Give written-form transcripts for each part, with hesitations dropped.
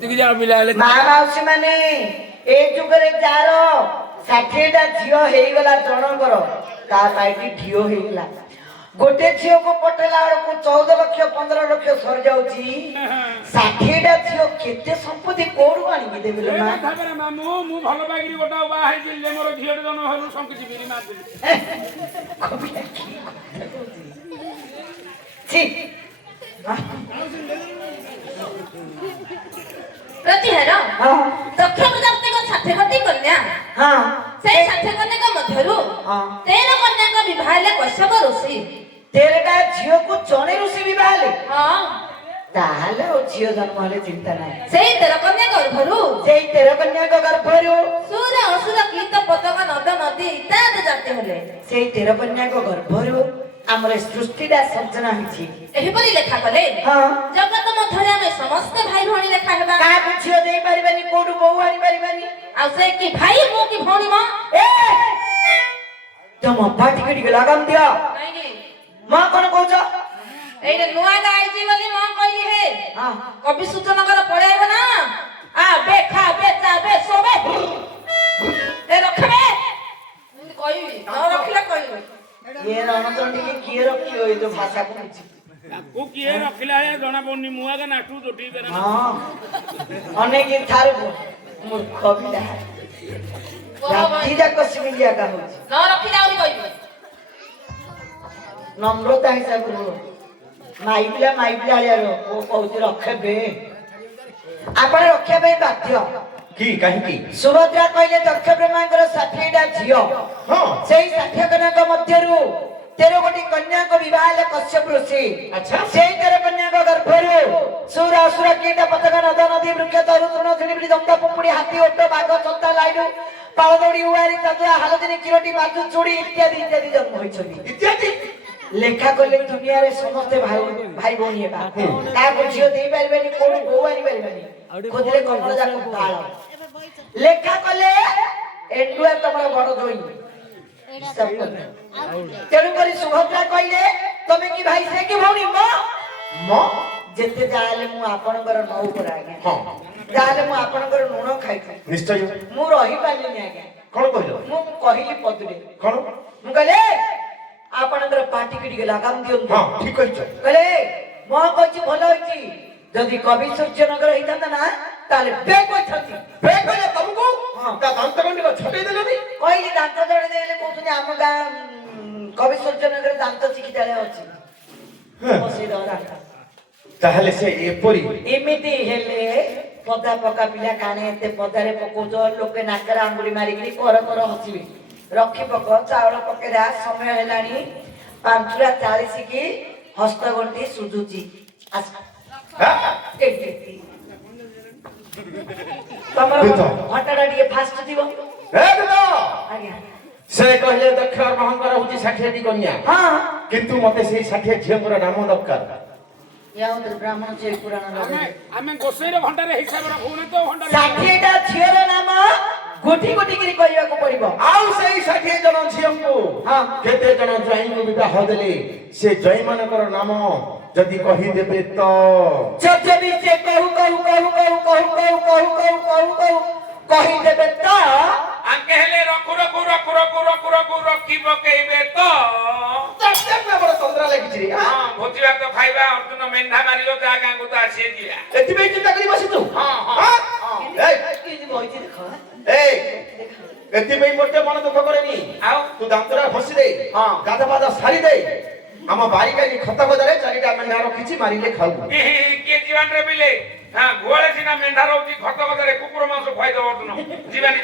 ଏତିକି ଯାହା ପିଲା ହେଲେ ମା ମାଉସୀ ମାନେ ଏ ଯୁଗରେ ଯାହାର 60ଟା ଝିଅ ହେଇଗଲା ଜଣଙ୍କର ତା ପାଇଟି ଢିଅ ହେଇଗଲା। ଗୋଟେ ଝିଅକୁ ପଠେଇଲା ବେଳକୁ 14 ଲକ୍ଷ 15 ଲକ୍ଷ ସରିଯାଉଛି। 60ଟା ଝିଅ କେତେ ସମ୍ପତ୍ତି କୋଉଠୁ ଆଣିକି ଦେବେ ଲୋ ମା? ମୁଁ ଭଲ ପାଇକିରି ଗୋଟେ ବାହା ହେଇଥିଲି ଯେ ମୋର ଝିଅଟେ ଜନ୍ମ ହେଲୁ ଶଙ୍କିଛି ବିରି ମାରିଦେଲି। ପ୍ରତିହାର ଦକ୍ଷ ପ୍ରଜାପତିଙ୍କ 60 କନ୍ୟା ସେଇ 60 କନ୍ୟାଙ୍କ ମଧ୍ୟରୁ 13 କନ୍ୟାଙ୍କ ବିବାହ ହେଲେ କଶ୍ୟପ ଋଷି। 13ଟା ଝିଅକୁ ଜଣେ ଋଷି ବିବାହ ହେଲେ ତାହେଲେ ଆଉ ଝିଅ ଜନ୍ମ ହେଲେ ଚିନ୍ତା ନାହିଁ। ସେଇ 13 କନ୍ୟା ଗର୍ଭରୁ ସେଇ 13 କନ୍ୟାଙ୍କ ଗର୍ଭରୁ ସୁର ଅସୁର କୀଟ ପତଙ୍ଗ ନଦ ନଦୀ ଇତ୍ୟାଦି ଜାତି ହେଲେ। ସେଇ 13 କନ୍ୟାଙ୍କ ଗର୍ଭରୁ ଆମର ସୃଷ୍ଟିଟା ସର୍ଜନା ହେଇଛି। ଏହିପରି ଲେଖା କଲେ ଜଗତ ମଧ୍ୟରେ ଆମେ ସମସ୍ତେ ଭାଇ ଭଉଣୀ ଲେଖା ହେବା। କାହାକୁ ଝିଅ ଦେଇ ପାରିବାନି, କୋଉଠୁ ବୋହୂ ଆଣି ପାରିବାନି। ଆଉ ସେ କି ଭାଇ ମୁଁ କି ଭଉଣୀ ମ ତମ ପାଟି ଟିକେ ଲଗାମ ଦିଅ। ମା କଣ କହୁଛ? ଏଇଟା ନୂଆ ଗାଇଛି ବୋଲି ମା କହିଲି ହେ କବି ସୂଚନାଙ୍କର ପଳେଇବ ନା ଆ ବେ ଖା ବେ ଚା ବେ ସୋବେ ଏ ରଖବେ କହିବି ନ ରଖିଲେ କହିବି। ଏ ରଣଚଣ୍ଡୀ କିଏ ରଖିବ ଏ ଯୋଉ ଭାଷା କହୁଛି ତାକୁ କିଏ ରଖିଲା ଜଣା ପଡୁନି। ମୁଁ ଆଗ ନାଟୁ ଜୋଟି ଅନେକ ଥାରୁ ମୂର୍ଖ ପିଲା ରାତି ଯାକ ସିମିଲି ଆକା ହଉଛି। ନ ରଖିଲେ ଆହୁରି କହିବି। ନମ୍ରତା ହିସାବରୁ ମାଇ ପିଲା ଆଳିଆର କହୁଛି ରଖବେ। ଆପଣ ରଖିବା ପାଇଁ ବାଧ୍ୟ। କି କାହିଁକି? ସୁଭଦ୍ରା କହିଲେ ଦକ୍ଷ ବ୍ରହ୍ମାଙ୍କର 60ଟା ଝିଅ। ସେଇ 60 କନ୍ୟାଙ୍କ ମଧ୍ୟରୁ 13 ଗୋଟି କନ୍ୟାଙ୍କ ବିବାହ ହେଲେ କଶ୍ୟପ ଋଷି। ସେଇ 13 କନ୍ୟାଙ୍କ ଗର୍ଭରୁ ସୁର ଅସୁର କୀଟ ପତଙ୍ଗ ନଦ ନଦୀ ବୃକ୍ଷ ତରୁ ତୃଣ ଝିଣିବିଡ଼ି ଦମ୍ବା ପୁମ୍ପୁଡ଼ି ହାତୀ ଓଟ ବାଘ ଚନ୍ତା ଲାଇଡୁ ପାଳଦୌଡ଼ି ଉଆରି ଚାନ୍ଦୁଆ ହାଲଦିନୀ କିରଟି ବାଜୁ ଚୁଡ଼ି ଇତ୍ୟାଦି ଇତ୍ୟାଦି ଜନ୍ମ ହୋଇଛନ୍ତି। ଇତ୍ୟାଦି ଲେଖା କଲେ ଦୁନିଆରେ ସମସ୍ତେ ଭାଇ ଭଉଣୀ ହେବା। କାହାକୁ ଝିଅ ଦେଇ ପାରିବେନି, କୋଉଠୁ ବୋହୂ ଆଣି ପାରିବେନି। ଖୋଜିଲେ କମଳ ଯାକ ପାଳ। ଲେଖା କଲେ ଏଣ୍ଡୁଆ ତମର ବଡ ଦୋଇ। ତେଣୁ କରି ସୁଭଦ୍ରା କହିଲେ ତମେ କି ଭାଇ ସେ କି ଭଉଣୀ? ଯେତେ ଯାହାହେଲେ ମୁଁ ଆପଣଙ୍କର ନଉ ପରା ଆଜ୍ଞା। ଯାହାହେଲେ ମୁଁ ଆପଣଙ୍କର ଲୁଣ ଖାଇଥିଲି। ନିଶ୍ଚୟ ମୁଁ ରହିପାରିଲିନି ଆଜ୍ଞା। କଣ କହିଲ? ମୁଁ କହିଲି ପଦୁରେ କଣ? ମୁଁ କହିଲେ ଆପଣଙ୍କର ପାଟିକି ଟିକେ ଲାଗାମ ଦିଅନ୍ତୁ। ଠିକ କହିଛ। କହିଲେ ମୁଁ କହିଛି ଭଲ ହେଇଛି। ଯଦି କବି ସୂର୍ଯ୍ୟନଗର ହେଇଥାନ୍ତା ନା ତାହେଲେ ବେ କହିଥାନ୍ତି। ବେ କହିଲେ ତମକୁ ତା ଦାନ୍ତ ଗଣ୍ଡିକ ଛଟେଇ ଦେଲନି? କହିଲି ଦାନ୍ତ ଜଣେ ଦେଲେ କହୁଛନ୍ତି ଆମ ଗାଁ କବି ସୂର୍ଯ୍ୟନଗର ଦାନ୍ତ ଚିକିତ୍ସାଳୟ ଅଛି। ତାହେଲେ ସେ ଏପରି ଏମିତି ହେଲେ ପଦା ପକା ପିଲା କାଣେ ଏତେ ପଦାରେ ପକଉଛ ଲୋକେ ନାକରେ ଆଙ୍ଗୁଳି ମାରିକିରି କର ହସିବେ। ରଖି ପକ ଚାଉଳ ପକେଇଦା ସମୟ ହେଲାଣି 5:40 କି ହସ୍ତଗଣ୍ଠି ସୁଝୁଛି। ତମର ଘଣ୍ଟାଟା ଟିକେ ଫାଷ୍ଟ ଯିବ। ସେ କହିଲେ ଦକ୍ଷ ବ୍ରହ୍ମାଙ୍କର ହଉଛି 60ଟି କନ୍ୟା। କିନ୍ତୁ ମତେ ସେଇ 60 ଝିଅଙ୍କର ନାମ ଦରକାର। ବ୍ରାହ୍ମଣ ସେ ପୁରାଣ ଆମେ ଗୋସେଇର ଘଣ୍ଟାରେ ହିସାବ ରଖୁନା ତ। 60ଟା ଝିଅର ନାମ ଗୋଟି ଗୋଟି କରି କହିବାକୁ ପଡିବ। ଆଉ ସେଇ 60 ଜଣ ଝିଅଙ୍କୁ କେତେ ଜଣ ଜ୍ୱାଇଁଙ୍କୁ ବିବାହ ଦେଲେ ସେ ଜ୍ୱାଇଁ ମାନଙ୍କର ନାମ ଯଦି କହିଦେବେ ତ ଯଦି ସେ କହିଦେବେ ତ ଆଙ୍କେ ହେଲେ ରଖୁ ରଖି ପକେଇବେ ତ ତନ୍ଦ୍ରା ଲାଗିଛି। ଭୋଜିବା ତ ଖାଇବା ଅର୍ଜୁନ ମେଣ୍ଢା ମାରିବ ତା ଗାଁକୁ ତ ଆସି ଯିବା। ଏଥିପାଇଁ ଚିନ୍ତା କରି ବସିଛୁ? ଏଥିପାଇଁ ଗୋଟେ ମନ ଦୁଃଖ କରେନି। ଆଉ ତୁ ଦାନ୍ତରା ଘଷି ଦେ, ଗାଧ ପାଦ ସାରି ଦେ। ଆମ ବାରିକାଲି ଖତ ଗଦାରେ 4ଟା ମେଣ୍ଢା ରଖିଛି, ମାରିଲେ ଖାଉ। କିଏ ଜୀବନରେ ବିଲେ ଗୁଆଳେ ସିନା ମେଣ୍ଢା ରହୁଛି, ଖତ ଗଦାରେ କୁକୁର ମାଂସ ଖୁଆଇଦବ ଅର୍ଜୁନ। ଯିବାନି।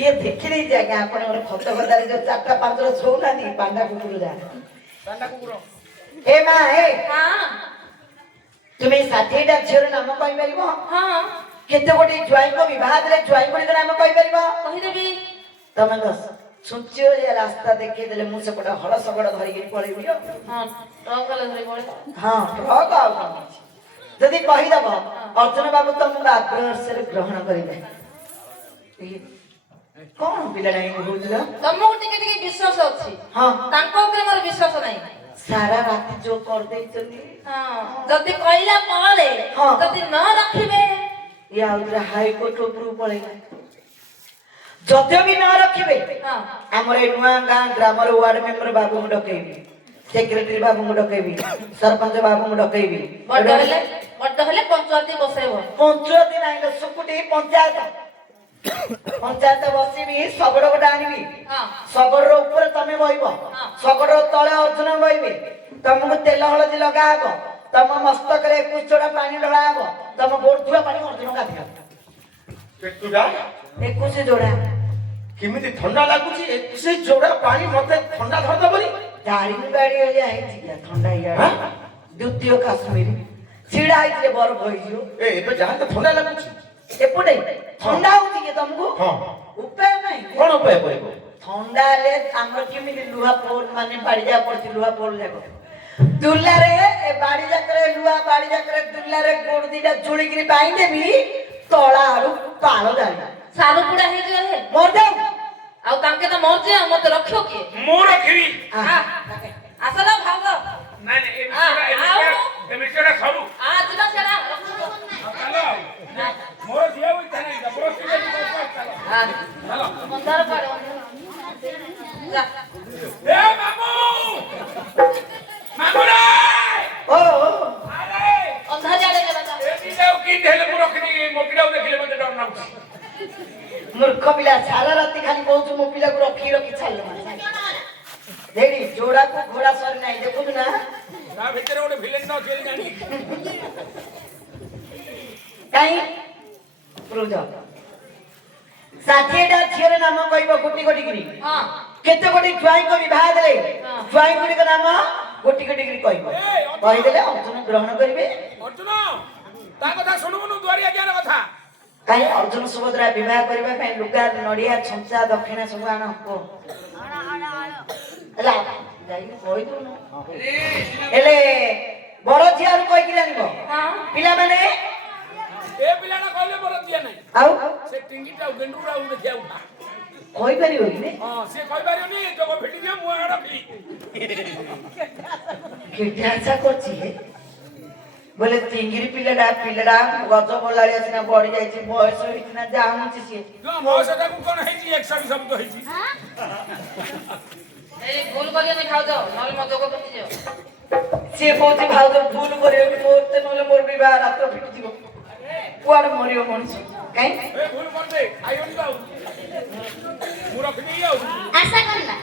ଇଏ ଦେଖିଦେଇଛି ଆଜ୍ଞା ଆପଣଙ୍କର ଖତ ଗଦାରେ ଯୋଉ 4ଟା 5ଟା ଶୋଉନାହାନ୍ତି ପାଣ୍ଡା କୁକୁର ଯା। ହେ ମା ତୁମେ 60ଟା ଝିଅର ନାମ କହିପାରିବ? କେତେ ଗୋଟେ ଜ୍ୱାଇଁଙ୍କ ବିବାହ ଦେଲେ ଜ୍ୱାଇଁ ଗୁଡ଼ିକ ନାମ କହିପାରିବ? କହିଦେବି। ତମେ ତ ସୂର୍ଯ୍ୟ ରାସ୍ତା ଦେଖେଇ ଦେଲେ ମୁଁ ସେପଟେ ହଳ ଶଗଡ଼ ଧରିକି ପଳେଇବି। ଟ୍ରକ୍ ଆଉ କଣ ଅଛି? ଯଦି କହିଦବ ଅର୍ଜୁନ ବାବୁ ତମକୁ ଆଗ୍ରହରେ ଗ୍ରହଣ କରିବେ। କଣ ପିଲାଟା କହୁଥିଲ? ତମକୁ ଟିକେ ବିଶ୍ୱାସ ଅଛି, ତାଙ୍କ ଉପରେ ମୋର ବିଶ୍ୱାସ ନାହିଁ। सारा रात जो कर देइछनी हाँ जदि कहला परे हाँ। जदि न रखिबे या उधर हाई कोर्ट उपरू पळेगा जदि भी न रखिबे हाँ हमर ए नुआ गां ग्रामर वार्ड मेंबर बाबू को डकेबी सेक्रेटरी बाबू को डकेबी सरपंच बाबू को डकेबी बड्ड हेले पंचायती बसेबो पंचायत नाइलो सुकुटी पंचायत पंचायत बसीबी सबड़ गोटे आनिबी हाँ सबड़ ऊपर तमे बइबो हाँ। सबड़ तळे अर्जुन बइबे तुमको तेल हळदी लगा हबो तम मस्तक रे 21 जोड़ा पानी ढळा हबो तम गोरथुआ पानी अर्जुन गाधिया पेटुडा 21 जोड़ा केमिति ठंडा लागुची 21 जोड़ा पानी मते ठंडा धरदा बरी दाढ़ी गाड़ी हेलिया है ठंडा या हां द्वितीय काश्मीर छिड़ा आइले बर्फ होइयो ए एबे जहां तो ठंडा लागुची एपटे ठंडा होती के तुमको हां उपाय नहीं कोन उपाय पड़िबो ठंडा ले हमर केमिति लुहा पोल माने बाड़िया पड़ती लुहा पोल लेबो दुल्ला रे ए बाड़ी जाकरे लुहा बाड़ी जाकरे दुल्ला रे गोड़ दीटा जुड़ी गिरी बाई देबी तोळा आलू पालो जाई सारू पुडा हे जो हे मर जाऊ आ तांके तो मर जे मते रखियो के ମୁଁ ରଖିବି आसला भाग ନାଇଁ ନାଇଁ ଏ ମିଷ୍ଟର ସରୁ आ जिदा सेडा ଚାଲ ମୋର ଦିଆ ହୋଇ ତାନେ ଜବରଦସ୍ତି ଚାଲ ଚାଲ मंदार पड़े जा ଏ ମାମୁ ମାମୁ ରେ ओ ଆରେ अंधा जाले के बता ଏ ଦିଟାକୁ କି ହେଲେ ମୁଁ ରଖିନି ମୋକିଟାକୁ ଦେଖିଲେ ମତେ ଡର ଲାଗୁଛି मूर्ख पिला सारा रात खाली कहू मो पिला को रखी रखी छाल देडी जोड़ा को घोड़ा सर नहीं देखु ना ତା ଭିତରେ ଗୋଟେ ଭିଲେନ ଅଛି ବୋଲି ଜାଣି काई प्रुज साथीटा छियर नाम कहबो कोटी कोटी गिरी हां केते कोटी ज्वाई को विवाह देले हाँ। ज्वाई गुडी को नाम कोटी कोटी गिरी कहबो कहि देले अर्जुन ग्रहण करिवे ଅର୍ଜୁନ ତା କଥା ଶୁଣିବୁନୁ ଦୁଆରିଆ ଜ୍ଞାନ କଥା काई अर्जुन सुभद्रा विवाह करबा पय लुगा नडिया छंचा दक्षिणा सब आण को एला जाई कहि दउनु एले बड़ झियार कहि गिरानिबो हां पिला माने ଏ ପିଲାଟା କହିଲେ ମୋର ଦିଆ ନାହିଁ आउ ସେ ଟିଙ୍ଗିଟା ଗେଣ୍ଡୁରା ଦେଖିଆ ଉଠା कहि परिबो कि ହଁ ସିଏ କହିପାରିବନି ଯୋଗ ଫିଟି ଦିଅ ମୁଁ ଆଡ ଫି किटासा कोची बोले तिंगिरी पिलडा गज बोलाड़ी आसिना बड़ी जाइछि बयस होइना जाहुछि से ଯୋଉ ମହସଟାକୁ କଣ ହେଇଛି 100 ଶବ୍ଦ ହେଇଛି ए भूल करिया नहीं खाओ जाओ नल म जोग करती जाओ से कहछि भाउज भूल करियो कि मोरते नले मोर विवाह रात फिट दिबो कुआड मरियो मनुष्य काई ଏ ଭୁଲ କରିଦେ ଆଇବନି ବାବୁ ମୁଁ ରଖିଦେଇ ଆଉ आशा करला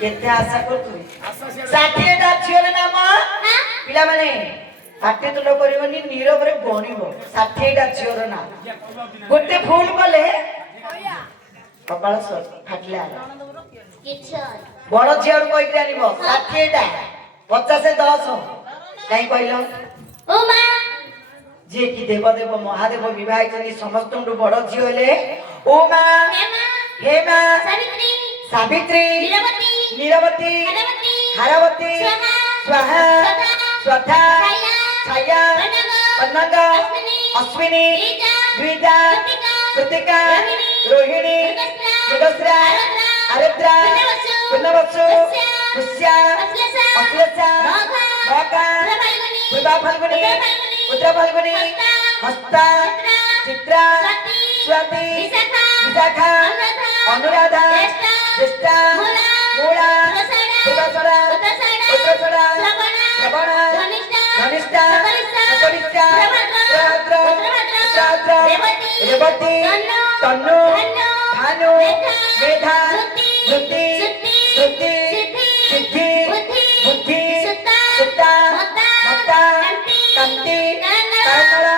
केते आशा करतु ଆଶା ସିଆଡେ 60 ଟା छियर नाम पिला माने पाटे तुलो करिवनी नीरव रे गणिबो 60 टा छियर ना गोटे फूल कले कपाल सर फाटले बड़ झियर कहि के आनिबो 60 टा 50 10 काई कहलो ओ मां जे कि देवदेव महादेव विवाह करी समस्त बड़ झी हेले ओ मां हे मां सावित्री सावित्री नीलवती नीलवती हरवती हरवती स्वाहा स्वधा छाया पन्नग अश्विनी द्विजा कृतिका रोहिणी मृगश्रा आरुद्रा पुनवसु पुष्या अश्लेषा मघा पूर्वा फाल्गुनी उत्तरा फाल्गुनी हस्ता चित्रा स्वाति विशाखा अनुराधा ज्येष्ठा मूला सुदर्शना उत्तरसरा श्रवण धनिष्ठा कनिष्ठा प्रहद्र उत्तराद्र रेवती तन्नु भानु मेधा धृति श्रुति सिद्धि बुद्धि सुता मता कांति कारणा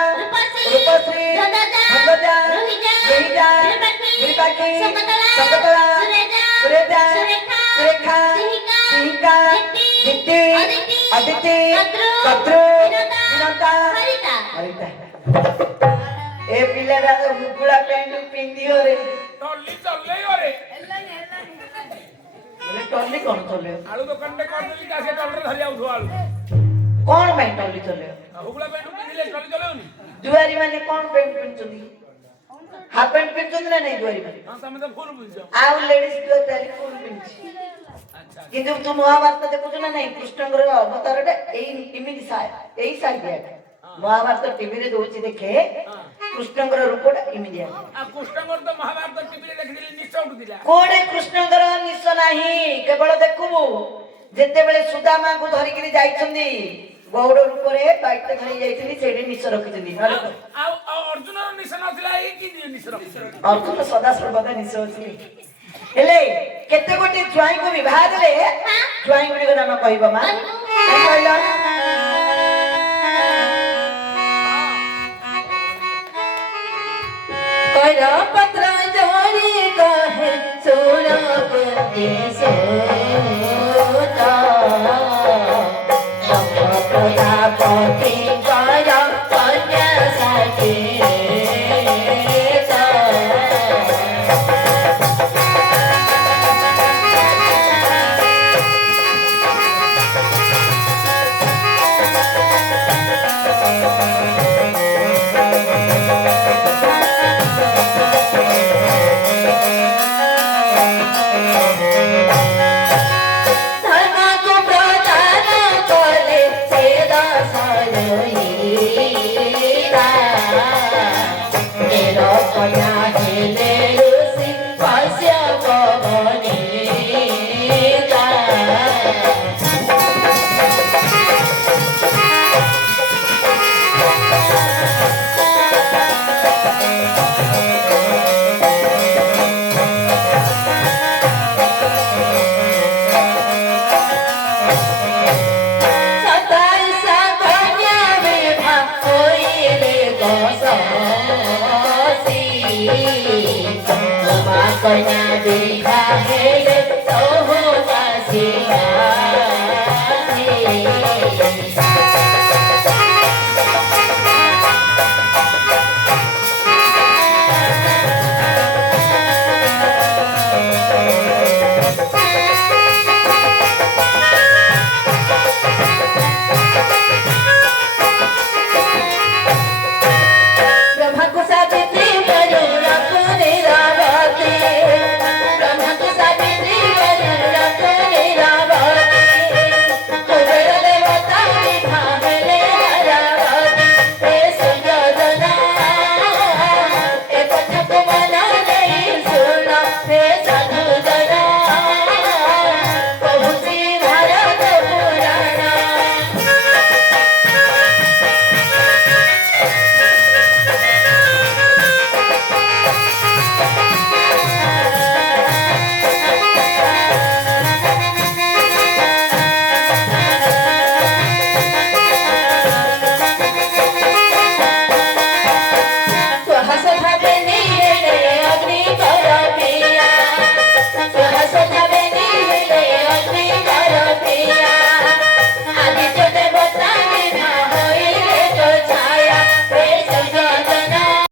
रूपश्री भंगजा रोहिजा विपाकी संगतला सुरेजा सुरेखा सिंहिका दिति अदिति कद्रु विनता हरिता ए पिलारा मुकुड़ा पेंट पिंदियो रे ଟଲି ଚଲେଇ ଓରେ बोले टल्ली कौन चले ଆଳୁ ଦୋକାନଟେ କରିଦେଲି ତା ସେ ଟଲରେ ଧରି ଆଉଥିବ ଆଳୁ कौन में टल्ली चले ହୁଗୁଳା ପେଣ୍ଟ ପିନ୍ଧିଲେ ଟଲି ଚଲେଉନି जुआरी माने कौन पेंट पिनचुनी हाफ पेंट पिनचुनी ना नहीं जुआरी माने ହଁ ତମେ ତ ଫୁଲ ବୁଝିଛ आउ लेडीज जो टेलीफोन पिनची କିନ୍ତୁ ତୁ ମହାଭାରତ ଦେଖୁଛୁ ନା ନାଇଁ କୃଷ୍ଣଙ୍କର ଅବତାରଟା ଏମିତି ଏଇ ସାରିଆ ମହାଭାରତ ଟିଭିରେ ଦଉଛି ଦେଖେ କୃଷ୍ଣଙ୍କର ରୂପଟା ଏମିତି କୃଷ୍ଣଙ୍କର ତ ମହାଭାରତ ଟିଭିରେ ଦେଖିଥିଲି ନିଶ ଉଠୁଥିଲା କୋଉଠି କୃଷ୍ଣଙ୍କର ନିଶ ନାହିଁ କେବଳ ଦେଖିବୁ ଯେତେବେଳେ ସୁଦାମାଙ୍କୁ ଧରିକିରି ଯାଇଛନ୍ତି ଗୌଡ଼ ରୂପରେ ବାଇକ ଧରି ଯାଇଛନ୍ତି ସେଇଠି ନିଶ ରଖିଛନ୍ତି ଆଉ ଅର୍ଜୁନର ନିଶ ନଥିଲା ଏଇ କି ନିଶ ରଖିଛନ୍ତି ଅର୍ଜୁନ ସଦା ସର୍ବଦା ନିଶ ଅଛି ହେଲେ କେତେ ଗୋଟି ଜ୍ୱାଇଁଙ୍କୁ ବିବାହ ଦେଲେ ଜ୍ୱାଇଁ ଗୁଡ଼ିକ ନାମ କହିବ ମା କହିଲ कर पत्र जोड़ी कहे सुरपति सोता प्रजापति कर कन्या सचेत कन्या